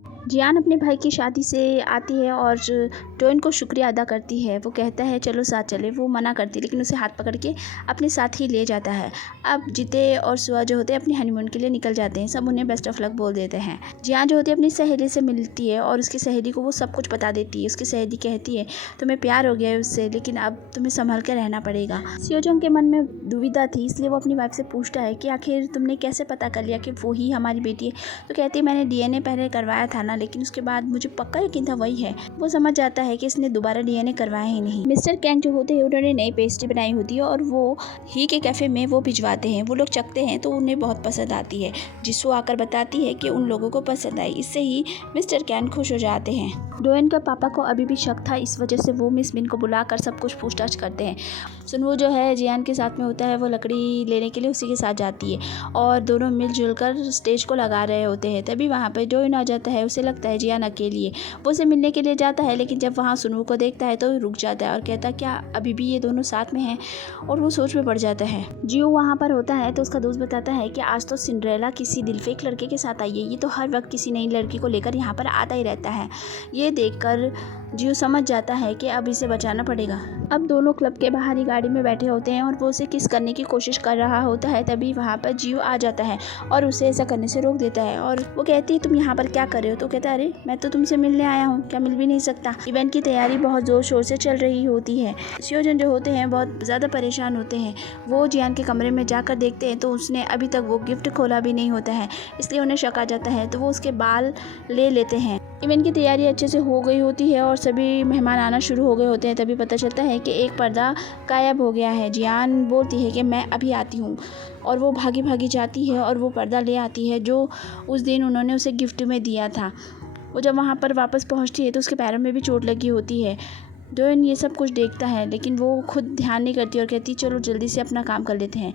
जियान अपने भाई की शादी से आती है और डोइन को शुक्रिया अदा करती है। वो कहता है चलो साथ चले। वो मना करती है लेकिन उसे हाथ पकड़ के अपने साथ ही ले जाता है। अब जीते और सुआ जो होते हैं अपने हनीमून के लिए निकल जाते हैं। सब उन्हें बेस्ट ऑफ लक बोल देते हैं। जियान जो होती है अपनी सहेली से मिलती है और उसकी सहेली को वो सब कुछ बता देती है। उसकी सहेली कहती है तुम्हें प्यार हो गया है उससे, लेकिन अब तुम्हें संभल कर रहना पड़ेगा। सियोजोंग के मन में दुविधा थी, इसलिए वो अपनी वाइफ से पूछता है कि आखिर तुमने कैसे पता कर लिया कि वो ही हमारी बेटी है। तो कहती है मैंने डीएनए पहले करवाया था ना, लेकिन उसके बाद मुझे पक्का यकीन था वही है। वो समझ जाता है कि इसने दोबारा डीएनए करवाया ही नहीं। मिस्टर कैंग जो होते हैं उन्होंने नई पेस्ट्री बनाई होती है और वो ही के कैफे में वो भिजवाते हैं। वो लोग चखते हैं तो उन्हें बहुत पसंद आती है। जिसो आकर बताती है कि उन लोगों को पसंद आई। इससे ही मिस्टर कैंग खुश हो जाते हैं। डोएन का पापा को अभी भी शक था, इस वजह से वो मिस मिन को बुलाकर सब कुछ पूछताछ करते हैं। सुनवो जो है जियान के साथ में होता है, वो लकड़ी लेने के लिए उसी के साथ जाती है और दोनों मिलजुल कर स्टेज को लगा रहे होते हैं। तभी वहाँ पर डोइन आ जाता है। उसे लगता है जियान अकेली है। वो उसे मिलने के लिए जाता है, लेकिन जब वहाँ सुनवो को देखता है तो रुक जाता है और कहता है क्या अभी भी ये दोनों साथ में हैं, और वो सोच में पड़ जाता है। जियो वहाँ पर होता है तो उसका दोस्त बताता है कि आज तो सिंड्रेला किसी दिलफेक लड़के के साथ आई है। ये तो हर वक्त किसी नई लड़की को लेकर यहाँ पर आता ही रहता है। ये देखकर जियो समझ जाता है कि अब इसे बचाना पड़ेगा। अब दोनों क्लब के बाहर ही गाड़ी में बैठे होते हैं और वो उसे किस करने की कोशिश कर रहा होता है। तभी वहाँ पर जियो आ जाता है और उसे ऐसा करने से रोक देता है। और वो कहती है तुम यहाँ पर क्या कर रहे हो? तो कहता है अरे मैं तो तुमसे मिलने आया हूँ, क्या मिल भी नहीं सकता। इवेंट की तैयारी बहुत ज़ोर शोर से चल रही होती है। सियोजन जो होते हैं बहुत ज़्यादा परेशान होते हैं। वो जियान के कमरे में जाकर देखते हैं तो उसने अभी तक वो गिफ्ट खोला भी नहीं होता है, इसलिए उन्हें शक आ जाता है। तो वो उसके बाल ले लेते हैं। इवेंट की तैयारी अच्छे से हो गई होती है और सभी मेहमान आना शुरू हो गए होते हैं। तभी पता चलता है कि एक पर्दा गायब हो गया है। जियान बोलती है कि मैं अभी आती हूँ, और वो भागी भागी जाती है और वो पर्दा ले आती है जो उस दिन उन्होंने उसे गिफ्ट में दिया था। वो जब वहाँ पर वापस पहुँचती है तो उसके पैरों में भी चोट लगी होती है। डोएन ये सब कुछ देखता है लेकिन वो खुद ध्यान नहीं करती और कहती चलो जल्दी से अपना काम कर लेते हैं।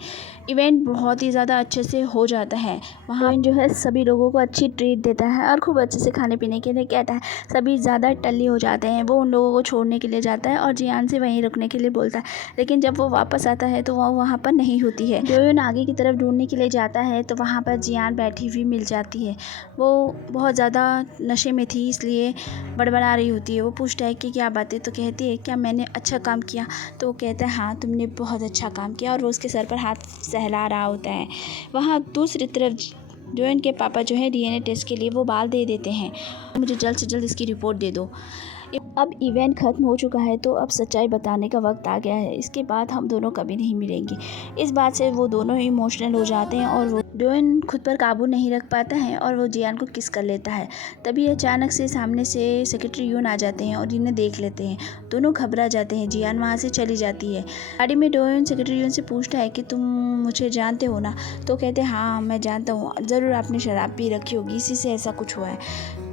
इवेंट बहुत ही ज़्यादा अच्छे से हो जाता है। वहाँ जो है सभी लोगों को अच्छी ट्रीट देता है और खूब अच्छे से खाने पीने के लिए कहता है। सभी ज़्यादा टल्ली हो जाते हैं। वो उन लोगों को छोड़ने के लिए जाता है और जियान से वहीं रुकने के लिए बोलता है, लेकिन जब वो वापस आता है तो वो वहाँ पर नहीं होती है। डोएन आगे की तरफ ढूंढने के लिए जाता है तो वहाँ पर जियान बैठी हुई मिल जाती है। वो बहुत ज़्यादा नशे में थी, इसलिए बड़बड़ा रही होती है। वो पूछता है कि क्या बात है? तो कहती है क्या मैंने अच्छा काम किया? तो वो कहता है हाँ तुमने बहुत अच्छा काम किया, और वो उसके सर पर हाथ सहला रहा होता है। वहाँ दूसरी तरफ डोएन के पापा जो है डीएनए टेस्ट के लिए वो बाल दे देते हैं। मुझे जल्द से जल्द इसकी रिपोर्ट दे दो। अब इवेंट ख़त्म हो चुका है तो अब सच्चाई बताने का वक्त आ गया है। इसके बाद हम दोनों कभी नहीं मिलेंगे। इस बात से वो दोनों ही इमोशनल हो जाते हैं और वो डोएन खुद पर काबू नहीं रख पाता है और वो जियान को किस कर लेता है। तभी अचानक से सामने से सेक्रेटरी यून आ जाते हैं और इन्हें देख लेते हैं। दोनों घबरा जाते हैं। जियान वहाँ से चली जाती है। गाड़ी में डोएन सेक्रेटरी यून से पूछता है कि तुम मुझे जानते हो ना? तो कहते हैं हाँ मैं जानता हूँ, ज़रूर आपने शराब पी रखी होगी, इसी से ऐसा कुछ हुआ है।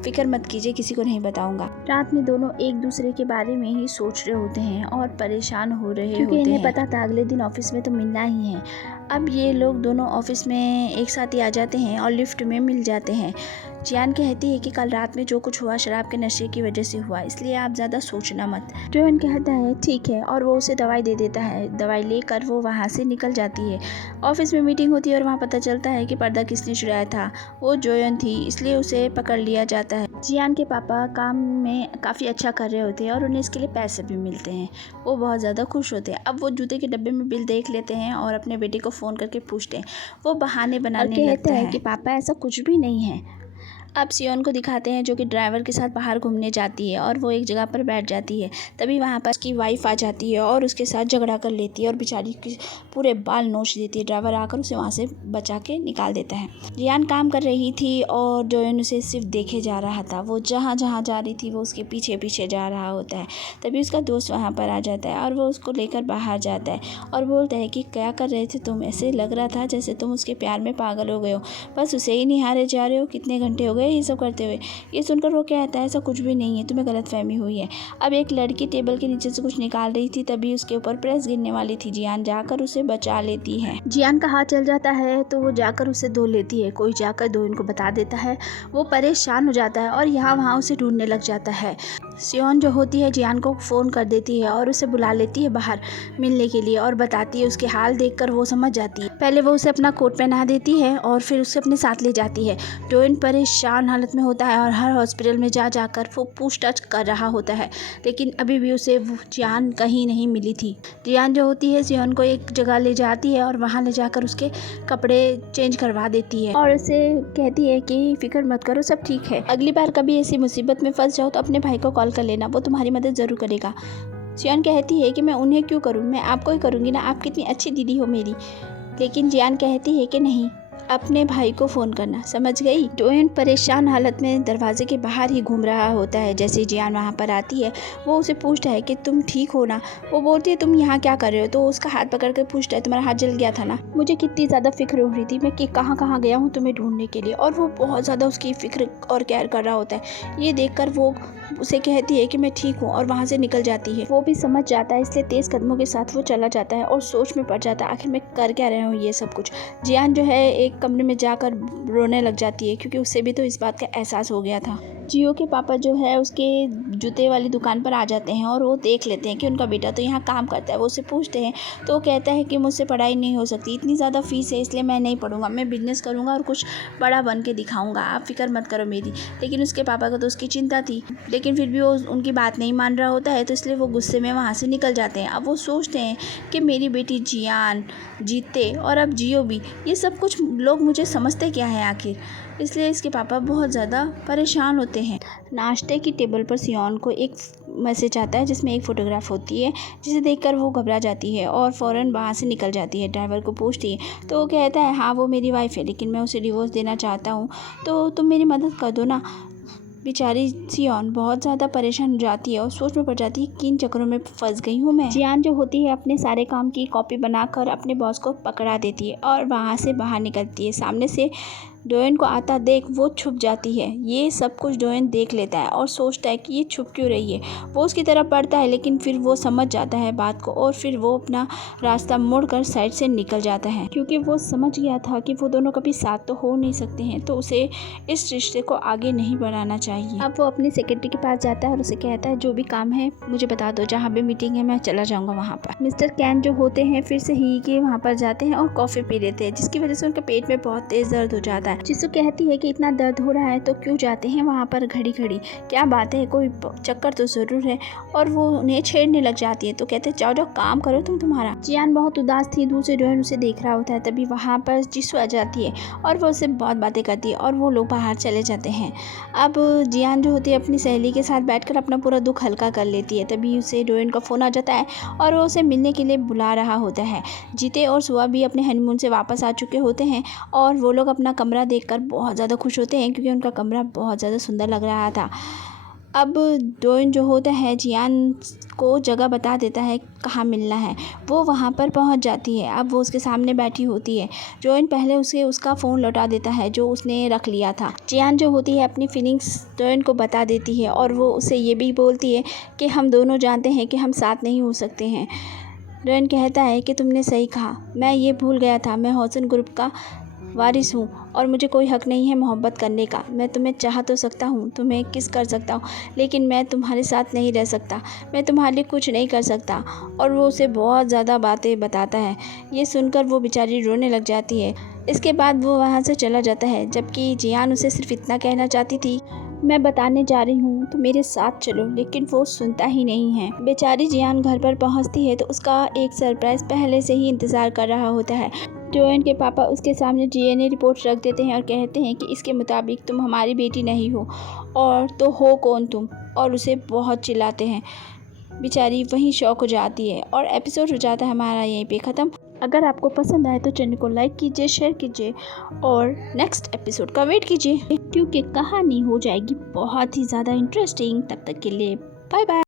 फिक्र मत कीजिए, किसी को नहीं बताऊंगा। रात में दोनों एक दूसरे के बारे में ही सोच रहे होते हैं और परेशान हो रहे होते हैं, क्योंकि इन्हें पता था अगले दिन ऑफिस में तो मिलना ही है। अब ये लोग दोनों ऑफिस में एक साथ ही आ जाते हैं और लिफ्ट में मिल जाते हैं। जियान कहती है कि कल रात में जो कुछ हुआ शराब के नशे की वजह से हुआ, इसलिए आप ज़्यादा सोचना मत। डोएन कहता है ठीक है, और वो उसे दवाई दे देता है। दवाई लेकर वो वहाँ से निकल जाती है। ऑफिस में मीटिंग होती है और वहाँ पता चलता है कि पर्दा किसने चुराया था। वो जोयन थी, इसलिए उसे पकड़ लिया जाता है। जियान के पापा काम में काफ़ी अच्छा कर रहे होते हैं और उन्हें इसके लिए पैसे भी मिलते हैं। वो बहुत ज़्यादा खुश होते हैं। अब वो जूते के डब्बे में बिल देख लेते हैं और अपने बेटे को फ़ोन करके पूछते हैं। वो बहाने बनाने लगता है कि पापा ऐसा कुछ भी नहीं है। अब सियोन को दिखाते हैं जो कि ड्राइवर के साथ बाहर घूमने जाती है और वो एक जगह पर बैठ जाती है। तभी वहाँ पर उसकी वाइफ आ जाती है और उसके साथ झगड़ा कर लेती है और बेचारी की पूरे बाल नोच देती है। ड्राइवर आकर उसे वहाँ से बचा के निकाल देता है। रियान काम कर रही थी और डोएन उसे सिर्फ देखे जा रहा था। वो जहाँ जहाँ जा रही थी वो उसके पीछे पीछे जा रहा होता है। तभी उसका दोस्त वहाँ पर आ जाता है और वो उसको लेकर बाहर जाता है और बोलता है कि क्या कर रहे थे तुम? ऐसे लग रहा था जैसे तुम उसके प्यार में पागल हो गए हो, बस उसे ही निहारे जा रहे हो। कितने घंटे हो गए ये सब करते हुए? ये सुनकर वो कहता है ऐसा कुछ भी नहीं है, तुम्हें गलतफहमी हुई है। अब एक लड़की टेबल के नीचे से कुछ निकाल रही थी, तभी उसके ऊपर प्रेस गिरने वाली थी। जियान जाकर उसे बचा लेती है। जियान का हाथ चल जाता है तो वो जाकर उसे धो लेती है। कोई जाकर डोएन को बता देता है। वो परेशान हो जाता है और यहाँ वहाँ उसे ढूंढने लग जाता है। सियोन जो होती है जियान को फ़ोन कर देती है और उसे बुला लेती है बाहर मिलने के लिए और बताती है, उसके हाल देखकर वो समझ जाती है। पहले वो उसे अपना कोट पहना देती है और फिर उसे अपने साथ ले जाती है। डोइन परेशान हालत में होता है और हर हॉस्पिटल में जा जाकर वो पूछताछ कर रहा होता है, लेकिन अभी भी उसे जियान कहीं नहीं मिली थी। जियान जो होती है सियोन को एक जगह ले जाती है और वहाँ ले जाकर उसके कपड़े चेंज करवा देती है और उसे कहती है कि फिक्र मत करो, सब ठीक है। अगली बार कभी ऐसी मुसीबत में फंस जाओ तो अपने भाई को कॉल कर लेना, वो तुम्हारी मदद ज़रूर करेगा। जियान कहती है कि मैं उन्हें क्यों करूं, मैं आपको ही करूंगी ना, आप कितनी अच्छी दीदी हो मेरी। लेकिन जियान कहती है कि नहीं, अपने भाई को फ़ोन करना, समझ गई। डोइन परेशान हालत में दरवाजे के बाहर ही घूम रहा होता है। जैसे जियान वहाँ पर आती है वो उसे पूछता है कि तुम ठीक हो ना। वो बोलती है तुम यहाँ क्या कर रहे हो, तो उसका हाथ पकड़ कर पूछता है तुम्हारा हाथ जल गया था ना। मुझे कितनी ज़्यादा फिक्र हो रही थी मैं कि कहाँ कहाँ गया हूँ तुम्हें ढूंढने के लिए, और वो बहुत ज़्यादा उसकी फिक्र और केयर कर रहा होता है। ये देखकर वो उसे कहती है कि मैं ठीक हूँ और वहाँ से निकल जाती है। वो भी समझ जाता है, इसलिए तेज़ कदमों के साथ वो चला जाता है और सोच में पड़ जाता है आखिर मैं कर क्या रहा हूँ ये सब कुछ। जियान जो है एक कमरे में जाकर रोने लग जाती है क्योंकि उससे भी तो इस बात का एहसास हो गया था। जियो के पापा जो है उसके जूते वाली दुकान पर आ जाते हैं और वो देख लेते हैं कि उनका बेटा तो यहाँ काम करता है। वो उससे पूछते हैं तो वो कहता है कि मुझसे पढ़ाई नहीं हो सकती, इतनी ज़्यादा फ़ीस है, इसलिए मैं नहीं पढ़ूंगा, मैं बिजनेस करूंगा और कुछ बड़ा बन के दिखाऊंगा, आप फिक्र मत करो मेरी। लेकिन उसके पापा को तो उसकी चिंता थी, लेकिन फिर भी वो उनकी बात नहीं मान रहा होता है, तो इसलिए वो गुस्से में वहाँ से निकल जाते हैं। अब वो सोचते हैं कि मेरी बेटी जियान जीते और अब जियो भी, ये सब कुछ लोग मुझे समझते क्या है आखिर। इसलिए इसके पापा बहुत ज़्यादा परेशान होते हैं। नाश्ते की टेबल पर सियोन को एक मैसेज आता है जिसमें एक फ़ोटोग्राफ होती है, जिसे देखकर वो घबरा जाती है और फ़ौरन वहाँ से निकल जाती है। ड्राइवर को पूछती है तो वो कहता है हाँ वो मेरी वाइफ है, लेकिन मैं उसे डिवोर्स देना चाहता हूँ, तो तुम मेरी मदद कर दो ना। बेचारी सियोन बहुत ज़्यादा परेशान हो जाती है और सोच में पड़ जाती है किन चक्करों में फंस गई हूँ मैं। जियान जो होती है अपने सारे काम की कॉपी बनाकर अपने बॉस को पकड़ा देती है और वहाँ से बाहर निकलती है। सामने से डोइन को आता देख वो छुप जाती है। ये सब कुछ डोइन देख लेता है और सोचता है कि ये छुप क्यों रही है। वो उसकी तरफ बढ़ता है, लेकिन फिर वो समझ जाता है बात को और फिर वो अपना रास्ता मोड़कर साइड से निकल जाता है, क्योंकि वो समझ गया था कि वो दोनों कभी साथ तो हो नहीं सकते हैं, तो उसे इस रिश्ते को आगे नहीं बढ़ाना चाहिए। अब वो अपनी सेक्रेटरी के पास जाता है और उसे कहता है जो भी काम है मुझे बता दो, जहाँ भी मीटिंग है मैं चला जाऊँगा वहाँ पर। मिस्टर कैन जो होते हैं फिर से ही के वहाँ पर जाते हैं और कॉफ़ी पी लेते हैं, जिसकी वजह से उनके पेट में बहुत तेज़ दर्द हो जाता है। जिसको कहती है कि इतना दर्द हो रहा है तो क्यों जाते हैं वहाँ पर घड़ी घड़ी, क्या बात है, कोई चक्कर तो ज़रूर है। और वो उन्हें छेड़ने लग जाती है, तो कहते हैं जाओ जाओ काम करो तुम तुम्हारा। जियान बहुत उदास थी, दूर से डोइन उसे देख रहा होता है। तभी वहाँ पर जिसू आ जाती है और वो उससे बहुत बातें करती है और वो लोग बाहर चले जाते हैं। अब जियान जो होती है अपनी सहेली के साथ बैठकर अपना पूरा दुख हल्का कर लेती है। तभी उसे डोइन का फ़ोन आ जाता है और वो उसे मिलने के लिए बुला रहा होता है। जीते और सुआ भी अपने हनीमून से वापस आ चुके होते हैं और वो लोग अपना कमरा देखकर बहुत ज़्यादा खुश होते हैं, क्योंकि उनका कमरा बहुत ज़्यादा सुंदर लग रहा था। अब डोइन जो होता है जियान को जगह बता देता है कहाँ मिलना है। वो वहाँ पर पहुँच जाती है। अब वो उसके सामने बैठी होती है। डोइन पहले उसे उसका फ़ोन लौटा देता है जो उसने रख लिया था। जियान जो होती है अपनी फीलिंग्स डोइन को बता देती है और वो उसे ये भी बोलती है कि हम दोनों जानते हैं कि हम साथ नहीं हो सकते हैं। डोइन कहता है कि तुमने सही कहा, मैं ये भूल गया था, मैं हॉसन ग्रुप का वारिस हूँ और मुझे कोई हक नहीं है मोहब्बत करने का। मैं तुम्हें चाह तो सकता हूँ, तुम्हें किस कर सकता हूँ, लेकिन मैं तुम्हारे साथ नहीं रह सकता, मैं तुम्हारे लिए कुछ नहीं कर सकता। और वो उसे बहुत ज़्यादा बातें बताता है। ये सुनकर वो बेचारी रोने लग जाती है। इसके बाद वो वहाँ से चला जाता है, जबकि जियान उसे सिर्फ इतना कहना चाहती थी मैं बताने जा रही हूँ तो मेरे साथ चलो, लेकिन वो सुनता ही नहीं है। बेचारी जियान घर पर पहुँचती है तो उसका एक सरप्राइज़ पहले से ही इंतज़ार कर रहा होता है। डोइन के पापा उसके सामने डीएनए रिपोर्ट रख देते हैं और कहते हैं कि इसके मुताबिक तुम हमारी बेटी नहीं हो, और तो हो कौन तुम, और उसे बहुत चिल्लाते हैं। बेचारी वहीं शॉक हो जाती है और एपिसोड हो जाता है हमारा यहीं पे ख़त्म। अगर आपको पसंद आए तो चैनल को लाइक कीजिए, शेयर कीजिए और नेक्स्ट एपिसोड का वेट कीजिए, क्योंकि कहानी हो जाएगी बहुत ही ज़्यादा इंटरेस्टिंग। तब तक के लिए बाय बाय।